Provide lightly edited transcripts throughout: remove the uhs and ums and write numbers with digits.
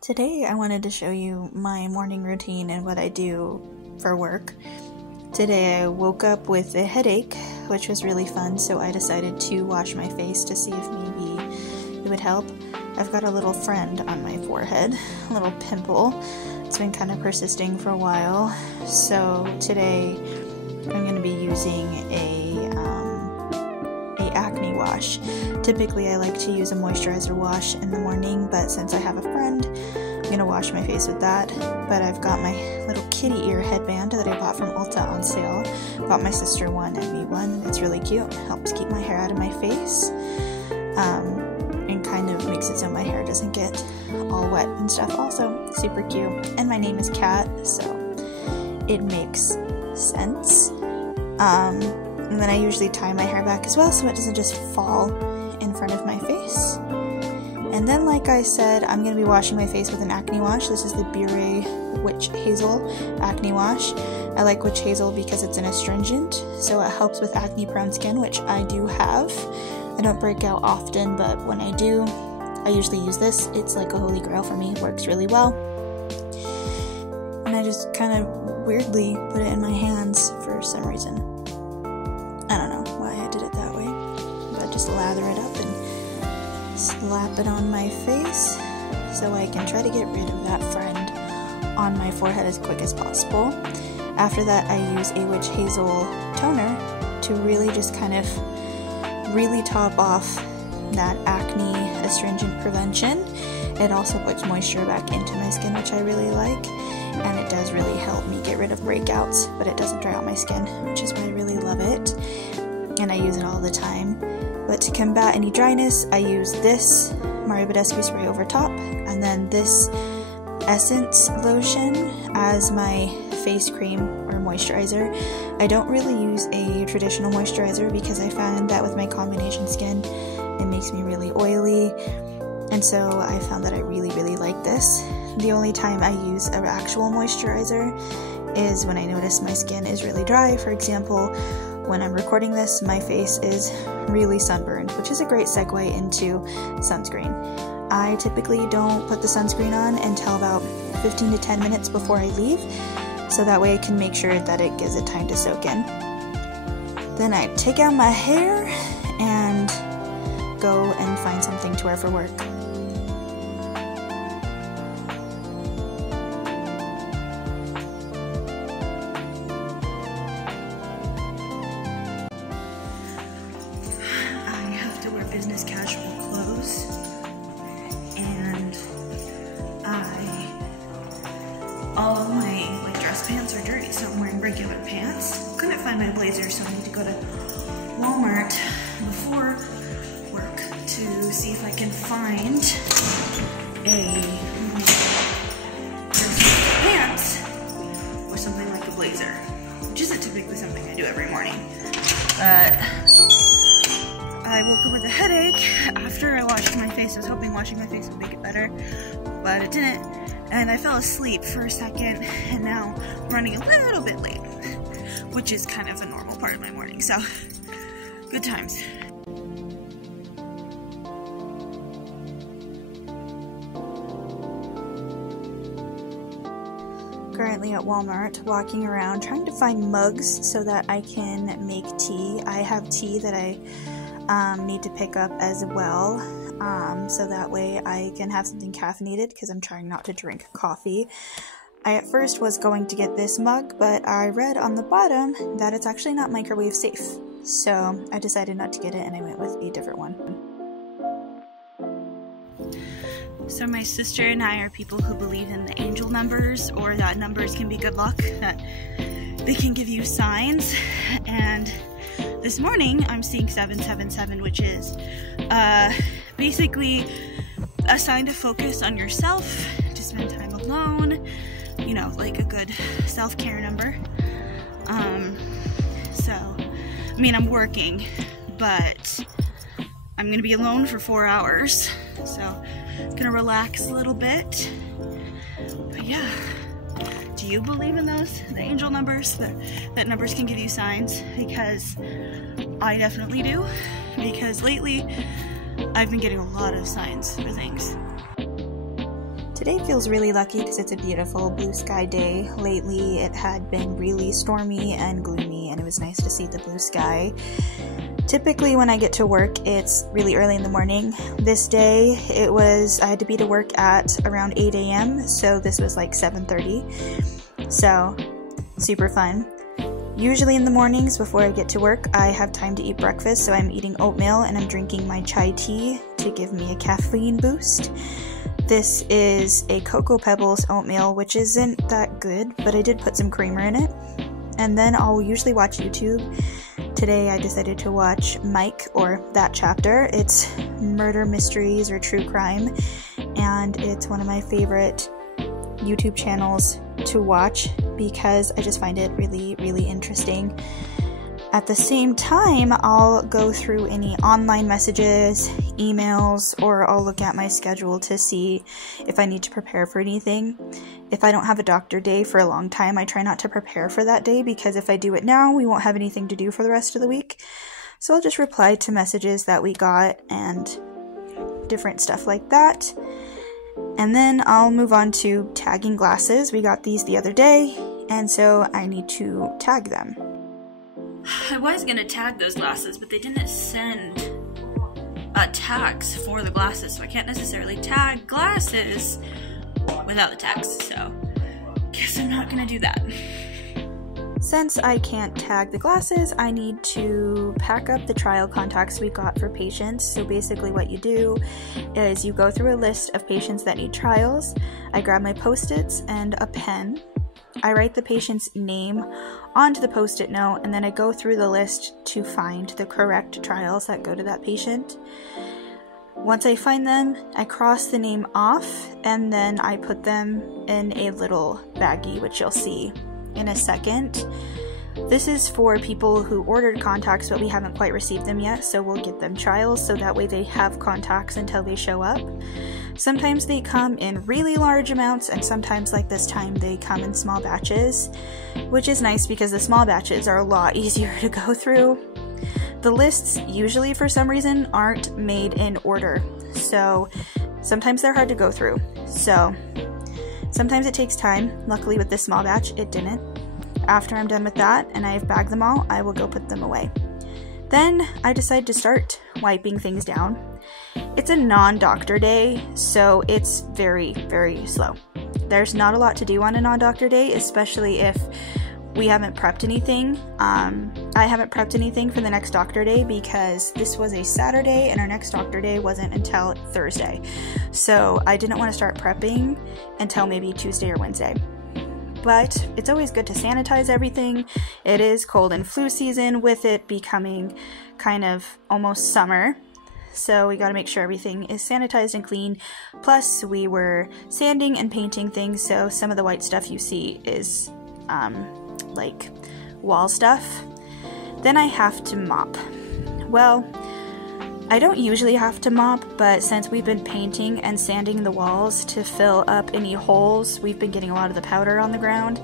Today I wanted to show you my morning routine and what I do for work. Today I woke up with a headache, which was really fun, so I decided to wash my face to see if maybe it would help. I've got a little friend on my forehead, a little pimple. It's been kind of persisting for a while, so today I'm going to be using a acne wash. Typically I like to use a moisturizer wash in the morning, but since I have a friend, I'm going to wash my face with that. But I've got my little kitty ear headband that I bought from Ulta on sale. Bought my sister one and me one. It's really cute. Helps keep my hair out of my face. And kind of makes it so my hair doesn't get all wet and stuff. Also, super cute. And my name is Kat, so it makes sense. And then I usually tie my hair back as well so it doesn't just fall in front of my face. And then, like I said, I'm going to be washing my face with an acne wash. This is the Bure Witch Hazel acne wash. I like witch hazel because it's an astringent, so it helps with acne prone skin, which I do have. I don't break out often, but when I do, I usually use this. It's like a holy grail for me. It works really well. And I just kind of weirdly put it in my hands for some reason. I don't know why I did it that way, but just lather it up and slap it on my face so I can try to get rid of that friend on my forehead as quick as possible. After that, I use a witch hazel toner to really just kind of really top off that acne astringent prevention. It also puts moisture back into my skin, which I really like, and it does really help me get rid of breakouts, but it doesn't dry out my skin, which is why I really love it, and I use it all the time. But to combat any dryness, I use this Mario Badescu spray over top, and then this Essence lotion as my face cream or moisturizer. I don't really use a traditional moisturizer because I found that with my combination skin, it makes me really oily, and so I found that I really like this. The only time I use an actual moisturizer is when I notice my skin is really dry. For example, when I'm recording this, my face is really sunburned, which is a great segue into sunscreen. I typically don't put the sunscreen on until about 15 to 10 minutes before I leave, so that way I can make sure that it gives it time to soak in. Then I take out my hair and go and find something to wear for work. Business casual clothes, and all of my dress pants are dirty, so I'm wearing regular pants. Couldn't find my blazer, so I need to go to Walmart before work to see if I can find a pants or something like a blazer, which isn't typically something I do every morning. I woke up with a headache after I washed my face. I was hoping washing my face would make it better, but it didn't. And I fell asleep for a second, and now I'm running a little bit late, which is kind of a normal part of my morning, so good times. Currently at Walmart, walking around trying to find mugs so that I can make tea. I have tea that I need to pick up as well, so that way I can have something caffeinated because I'm trying not to drink coffee. I at first was going to get this mug, but I read on the bottom that it's actually not microwave safe, so I decided not to get it and I went with a different one. So my sister and I are people who believe in the angel numbers, or that numbers can be good luck, that they can give you signs, and this morning I'm seeing 777, which is basically a sign to focus on yourself, to spend time alone, you know, like a good self-care number. So, I mean, I'm working, but I'm gonna be alone for 4 hours, so I'm gonna relax a little bit. But yeah, do you believe in those, the angel numbers, that numbers can give you signs? Because I definitely do, because lately I've been getting a lot of signs for things. today feels really lucky because it's a beautiful blue sky day. Lately it had been really stormy and gloomy, and it was nice to see the blue sky. Typically when I get to work, it's really early in the morning. This day I had to be to work at around 8 a.m. so this was like 7:30. So super fun. Usually in the mornings before I get to work, I have time to eat breakfast, so I'm eating oatmeal and I'm drinking my chai tea to give me a caffeine boost. This is a Cocoa Pebbles oatmeal, which isn't that good, but I did put some creamer in it. And then I'll usually watch YouTube. Today I decided to watch Mike, or That Chapter. It's murder mysteries or true crime, and it's one of my favorite YouTube channels to watch because I just find it really, really interesting. At the same time, I'll go through any online messages, emails, or I'll look at my schedule to see if I need to prepare for anything. If I don't have a doctor day for a long time, I try not to prepare for that day because if I do it now, we won't have anything to do for the rest of the week. So I'll just reply to messages that we got and different stuff like that. And then I'll move on to tagging glasses. We got these the other day, and so I need to tag them. I was gonna tag those glasses, but they didn't send tags for the glasses, so I can't necessarily tag glasses without the tags, so guess I'm not gonna do that. Since I can't tag the glasses, I need to pack up the trial contacts we got for patients. So basically what you do is you go through a list of patients that need trials. I grab my Post-its and a pen. I write the patient's name onto the Post-it note, and then I go through the list to find the correct trials that go to that patient. Once I find them, I cross the name off, and then I put them in a little baggie, which you'll see in a second. This is for people who ordered contacts but we haven't quite received them yet, so we'll get them trials so that way they have contacts until they show up. Sometimes they come in really large amounts, and sometimes, like this time, they come in small batches, which is nice because the small batches are a lot easier to go through. The lists usually, for some reason, aren't made in order, so sometimes they're hard to go through. So sometimes it takes time. Luckily with this small batch, it didn't. After I'm done with that and I've bagged them all, I will go put them away. Then I decide to start wiping things down. It's a non-doctor day, so it's very, very slow. There's not a lot to do on a non-doctor day, especially if we haven't prepped anything. I haven't prepped anything for the next doctor day because this was a Saturday and our next doctor day wasn't until Thursday. So I didn't want to start prepping until maybe Tuesday or Wednesday. But it's always good to sanitize everything. It is cold and flu season, with it becoming kind of almost summer. So we got to make sure everything is sanitized and clean. Plus we were sanding and painting things, so some of the white stuff you see is like wall stuff. Then I have to mop. Well, I don't usually have to mop, but since we've been painting and sanding the walls to fill up any holes, we've been getting a lot of the powder on the ground.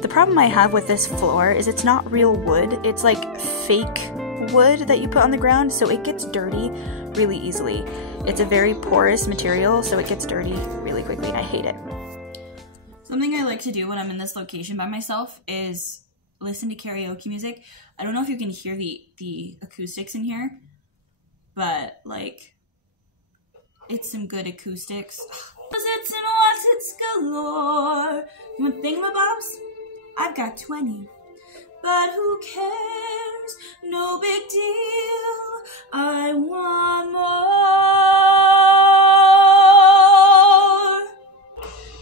The problem I have with this floor is it's not real wood. It's like fake wood that you put on the ground, so it gets dirty really easily. It's a very porous material, so it gets dirty really quickly, and I hate it. Something I like to do when I'm in this location by myself is listen to karaoke music. I don't know if you can hear the acoustics in here, but like, it's some good acoustics. It's and what's it's galore. You want thingamabobs? I've got 20. But who cares? No big deal. I want more.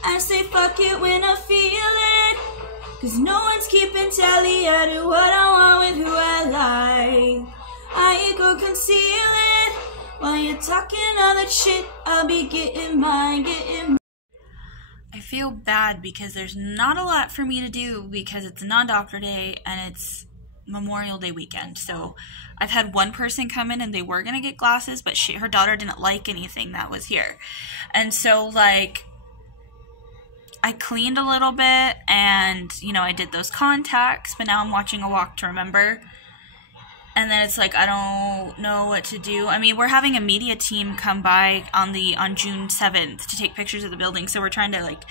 I say fuck it when I feel it, 'cause no one's keeping tally. I do what I want with who I like. I ain't gonna conceal it. While you're talking all that shit, I'll be getting mine, I feel bad because there's not a lot for me to do because it's a non-doctor day and it's Memorial Day weekend. So I've had one person come in and they were gonna get glasses, but her daughter didn't like anything that was here. And so like, I cleaned a little bit and, you know, I did those contacts, but now I'm watching A Walk to Remember. And then it's like, I don't know what to do. I mean, we're having a media team come by on June 7th to take pictures of the building, so we're trying to, like,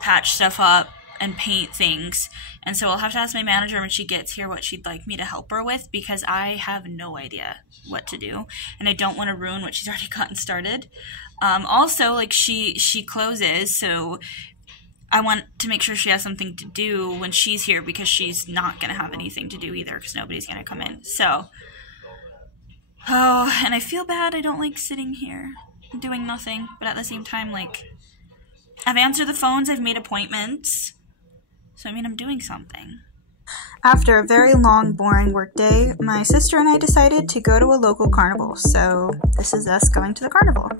patch stuff up and paint things. And so I'll have to ask my manager when she gets here what she'd like me to help her with, because I have no idea what to do. And I don't want to ruin what she's already gotten started. Also, like, she closes, so I want to make sure she has something to do when she's here, because she's not going to have anything to do either, because nobody's going to come in. So, oh, and I feel bad. I don't like sitting here doing nothing, but at the same time, like, I've answered the phones, I've made appointments, so I mean, I'm doing something. After a very long, boring workday, my sister and I decided to go to a local carnival, so this is us going to the carnival.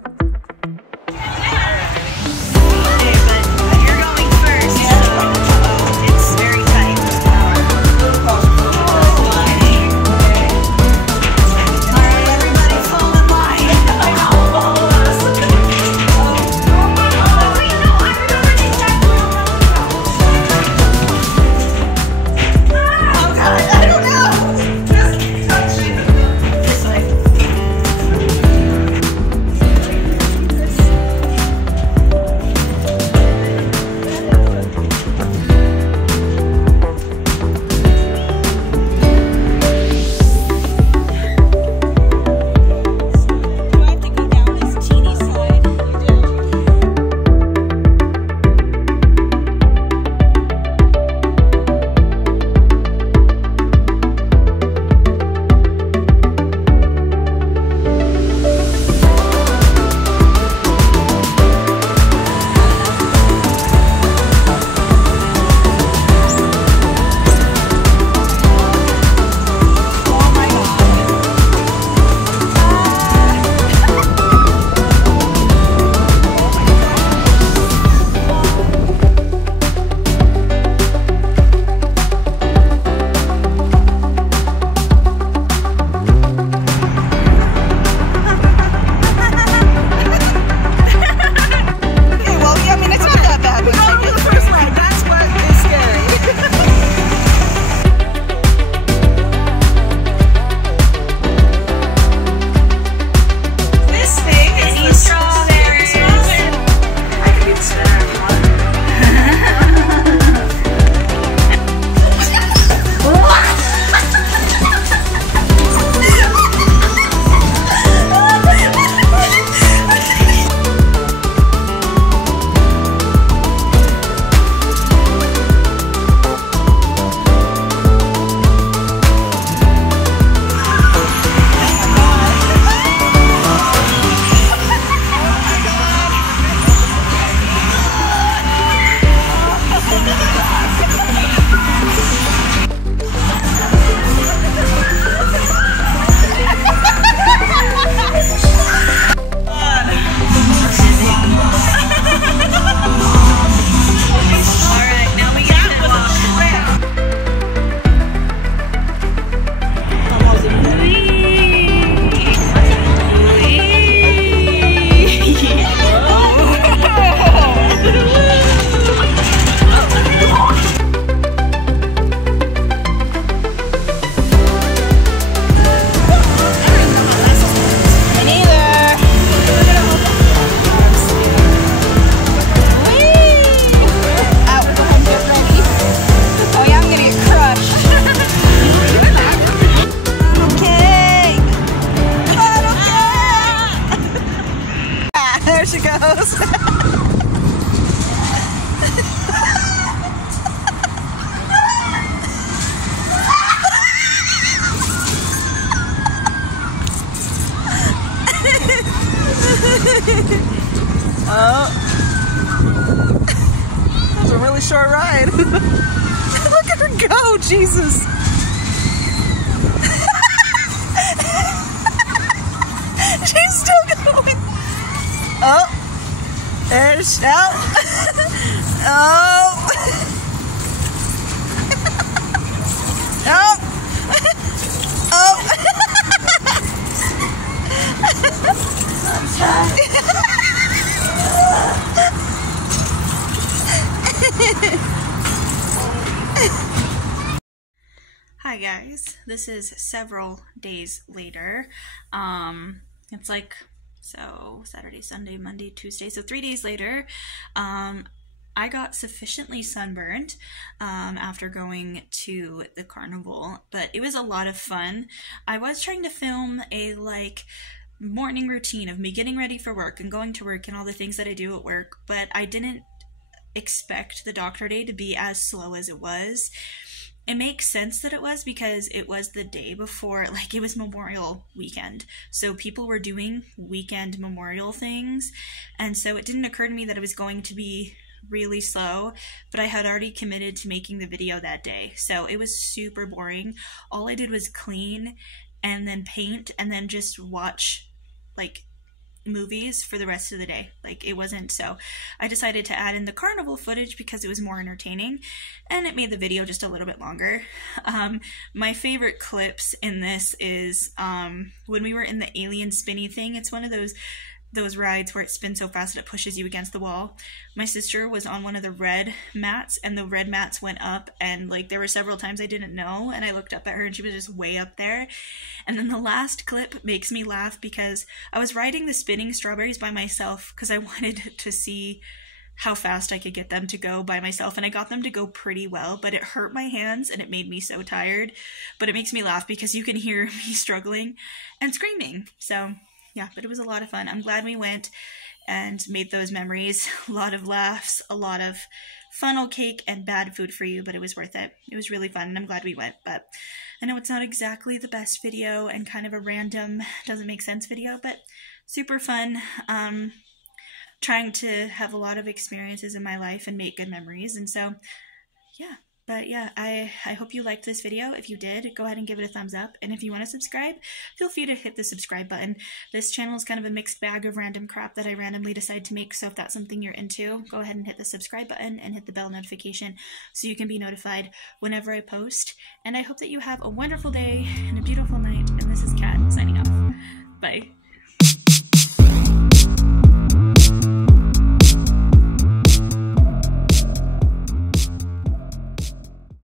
Oh. That was a really short ride. Look at her go, Jesus. She's still going. Oh. There's, oh. Oh. Oh. Oh. I'm sorry. Hi guys, this is several days later. It's like, so Saturday, Sunday, Monday, Tuesday, so 3 days later. I got sufficiently sunburned after going to the carnival, but it was a lot of fun. I was trying to film a morning routine of me getting ready for work and going to work and all the things that I do at work, but I didn't expect the doctor day to be as slow as it was. It makes sense that it was because it was the day before, it was Memorial weekend. So people were doing weekend memorial things. And so it didn't occur to me that it was going to be really slow, but I had already committed to making the video that day. So it was super boring. All I did was clean and then paint and then just watch movies for the rest of the day. It wasn't, so I decided to add in the carnival footage because it was more entertaining and it made the video just a little bit longer. My favorite clips in this is when we were in the alien spinny thing. It's one of those rides where it spins so fast that it pushes you against the wall. My sister was on one of the red mats and the red mats went up, and there were several times I didn't know and I looked up at her and she was just way up there. And then the last clip makes me laugh because I was riding the spinning strawberries by myself because I wanted to see how fast I could get them to go by myself, and I got them to go pretty well, but it hurt my hands and it made me so tired. But it makes me laugh because you can hear me struggling and screaming. So yeah, but it was a lot of fun. I'm glad we went and made those memories. A lot of laughs, a lot of funnel cake and bad food for you, but it was worth it. It was really fun and I'm glad we went. But I know it's not exactly the best video and kind of a random, doesn't make sense video, but super fun. Trying to have a lot of experiences in my life and make good memories. And so, yeah. But yeah, I hope you liked this video. If you did, go ahead and give it a thumbs up. And if you want to subscribe, feel free to hit the subscribe button. This channel is kind of a mixed bag of random crap that I randomly decide to make. So if that's something you're into, go ahead and hit the subscribe button and hit the bell notification so you can be notified whenever I post. And I hope that you have a wonderful day and a beautiful night. And this is Kat signing off. Bye.